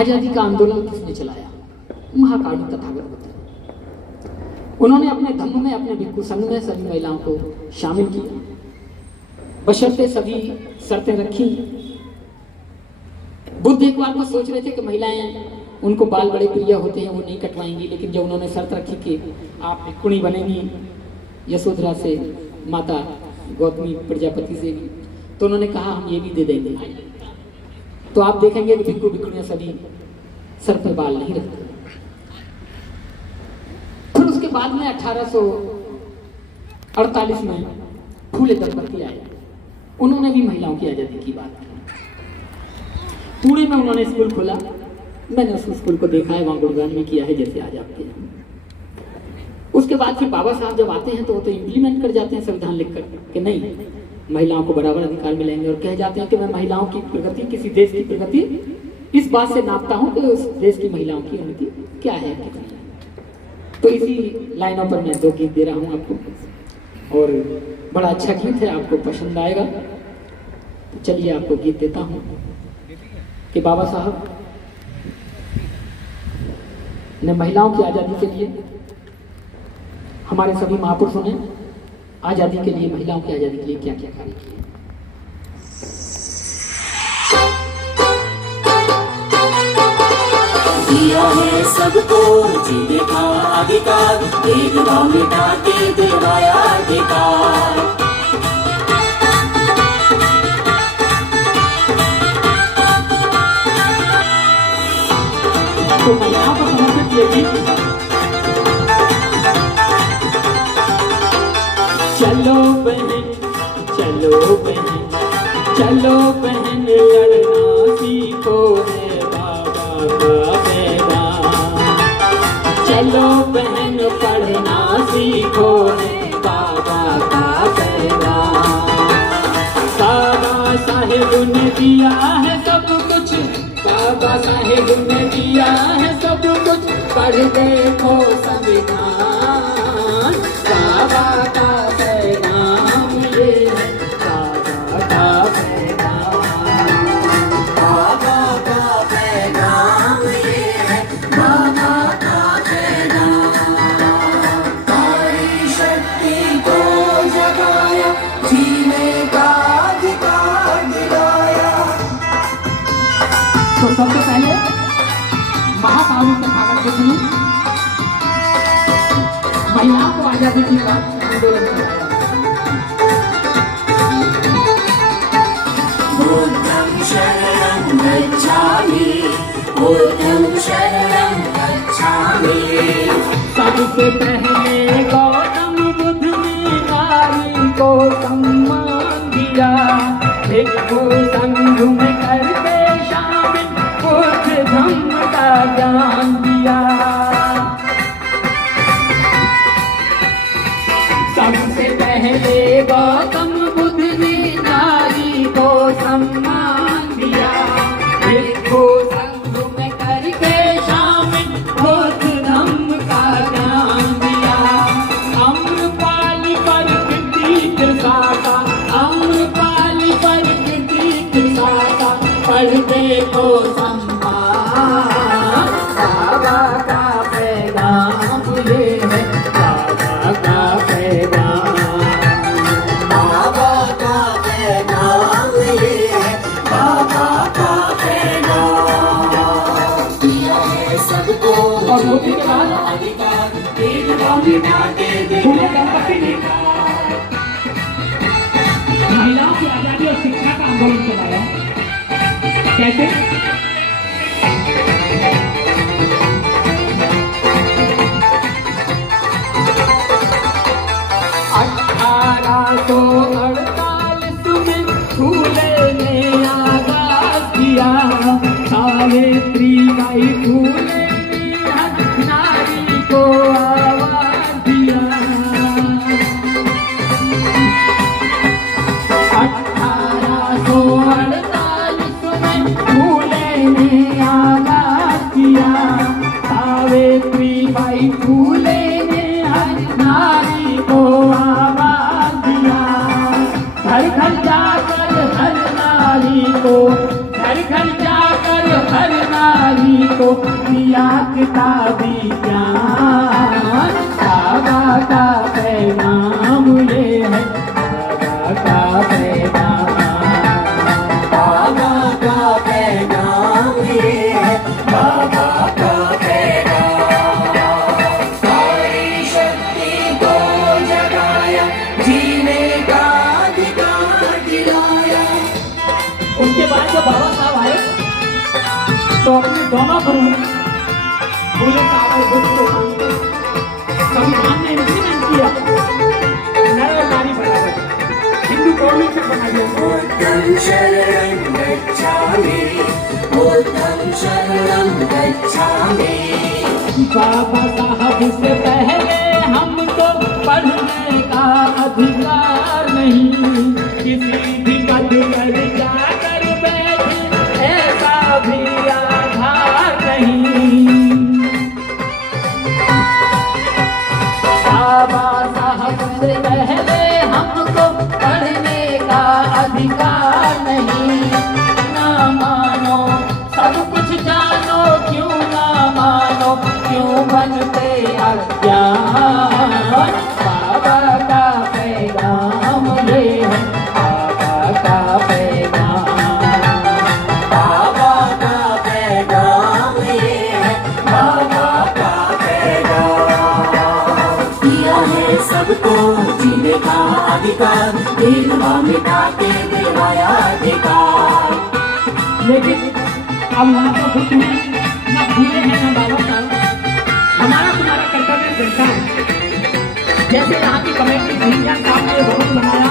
आजादी का आंदोलन किसने चलाया? महाकारुण्य तथागत बुद्ध। उन्होंने अपने धम्म में, अपने भिक्षु संघ में सभी महिलाओं को शामिल किया, बशर्ते सभी शर्तें रखी। बुद्ध एक बार को सोच रहे थे कि महिलाएं, उनको बाल बड़े प्रिय होते हैं, वो नहीं कटवाएंगी, लेकिन जब उन्होंने शर्त रखी कि आप भिक्षुणी बनेंगी यशोधरा से, माता गौतमी प्रजापति से, तो उन्होंने कहा हम ये भी दे देंगे। तो आप देखेंगे कि भिक्षु भिक्षुणियां सभी सर पे बाल नहीं रखते। फिर उसके बाद में 1848 में फूले दंपति आए, उन्होंने भी महिलाओं की आजादी की बात की। पुणे में उन्होंने स्कूल खोला, मैंने उस स्कूल को देखा है, वहां गुड़गांव में किया है, जैसे आज आपके यहाँ। उसके बाद फिर बाबा साहब जब आते हैं तो वो तो इम्प्लीमेंट कर जाते हैं संविधान लिखकर कि नहीं, महिलाओं को बराबर अधिकार मिलेंगे, और कह जाते हैं कि मैं महिलाओं की प्रगति, किसी देश की प्रगति इस बात से नापता हूं कि उस देश की महिलाओं की उन्नति क्या है, कितनी है। तो इसी लाइनों पर मैं 2 गीत दे रहा हूं आपको, और बड़ा अच्छा गीत है, आपको पसंद आएगा। तो चलिए आपको गीत देता हूं कि बाबा साहब ने महिलाओं की आजादी के लिए, हमारे सभी महापुरुषों ने आजादी के लिए, महिलाओं की आजादी के लिए क्या क्या कार्य किए। दिया है सबको जीने का अधिकार, भेदभाव मिटा के दिलवाया अधिकार। तो मैं यहाँ पर समर्पित ये गीत, चलो बहन, चलो बहन, चलो बहन, लड़ना सीखो है बाबा का पैगाम। चलो बहन, पढ़ना सीखो है बाबा का पैगाम। बाबा साहेब ने दिया है सब कुछ, बाबा साहेब ने दिया है सब कुछ, पढ़ देखो संविधान। बाबा का पैगाम ये है, बाबा का पैगाम। बाबा का पैगाम ये है, बाबा का पैगाम। तारी शक्ति को जगाया, जीने का अधिकार दिलाया। तो सबसे पहले महाकारुण्य तथागत बुद्ध ने महिलाओं को आजादी की बात आंदोलन चलाया। बुद्धं शरणं गच्छामि, बुद्धं शरणं गच्छामि। सबसे पहले गौतम बुद्ध ने नारी को सम्मान दिया, भिक्षु संघ में करके शामिल बुद्ध धम्म का ज्ञान दिया। सबसे पहले गौतम बुद्ध ने नारी को सम्मान दिया, भिक्षु संघ में करके शामिल बुद्ध धम्म का ज्ञान दिया। अम्रपाली पर कृति कृषाका, अम्रपाली पर कृति कृषाका, पढ़ देखो सम्मान। बाबा का पैगाम ये है, बाबा का पैगाम। बाबा का पैगाम ये है, बाबा का पैगाम। दिया है सबको और मोदी के बाद अधिकार, भेदभाव मिटा के फूले दंपति ने महिलाओं की आजादी और शिक्षा का आंदोलन चलाया। कैसे? 1848 में फूले ने आगाज किया, सावित्री बाई फूले ने हर नारी को आवाज दिया। 1848 में फूले ने आगाज किया, सावित्री बाई फूले ने हर नारी को आवाज दिया। घर घर जाकर हर नारी को, घर घर जाकर हर नारी को दिया किताबी ज्ञान। बाबा का पैगाम ये है, बाबा का पैगाम, बाबा का पैगाम ये है, बाबा का पैगाम। सारी शक्ति को जगाया, जीने का अधिकार दिलाया। उसके बाद जब बाबा साहब आए तो अपने दोनों गुरु फूले साहब और बुद्ध को मानते संविधान ने इम्प्लीमेंट किया, नर और नारी बराबर, हिंदू कॉन्स्टिट्यूशन बना दिया। बुद्धं शरणं गच्छामि, बुद्धं शरणं गच्छामि। बाबा साहब से पहले हमको पढ़ने का अधिकार नहीं, किसी भी पद पर जाकर बैठे ऐसा भी आधार नहीं। बाबा साहब से पहले हमको पढ़ने का अधिकार नहीं। ना मानो सब कुछ जानो, क्यों ना मानो, क्यों बनते अज्ञान। बाबा का पैगाम ये है, बाबा का पैगाम, बाबा का पैगाम ये है, बाबा का पैगाम। दिया है सबको जीने का अधिकार, भेदभाव मिटा के दिलवाया अधिकार। लेकिन अब वहाँ तो कुछ नहीं, ना भूले हैं ना बाबा साहब। हमारा तुम्हारा कर्तव्य बनता है, जैसे यहाँ की कमेटी भैया साहब ने भवन बनाया,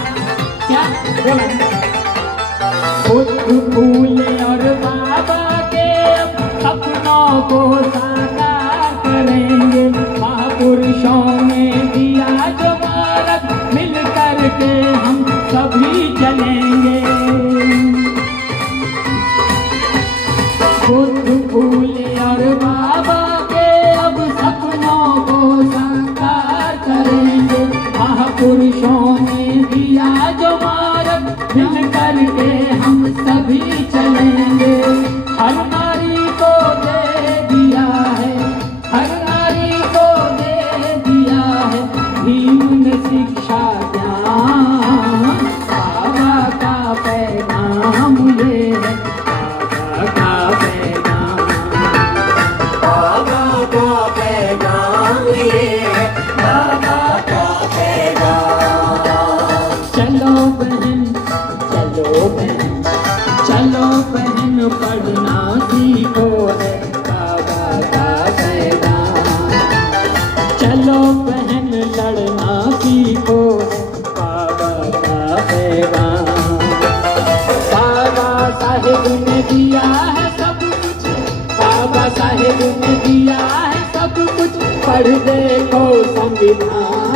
क्या बोला फूले और बाबा के सपनों को साकार करेंगे। महापुरुषों ने दिया जो मार्ग, मिल करके हम सभी चलेंगे। बुद्ध फूले और बाबा के अब सपनों को साकार करेंगे। महापुरुषों ने दिया जो मार्ग, मिल करके हम सभी चलेंगे। हर नारी को दे दिया है, हर नारी को दे दिया है भीम ने शिक्षा ज्ञान। बाबा का पैगाम ये है, बाबा का पैगाम, बाबा का पैगाम ये है, बाबा का पैगाम। चलो बहन, चलो बहन, चलो बहन पढ़ना सीखो है बाबा का पैगाम। चलो बहन लड़ना सीखो है बाबा का पैगाम। बाबा साहेब ने दिया है सब कुछ, बाबा साहेब ने दिया है सब कुछ, पढ़ देखो संविधान।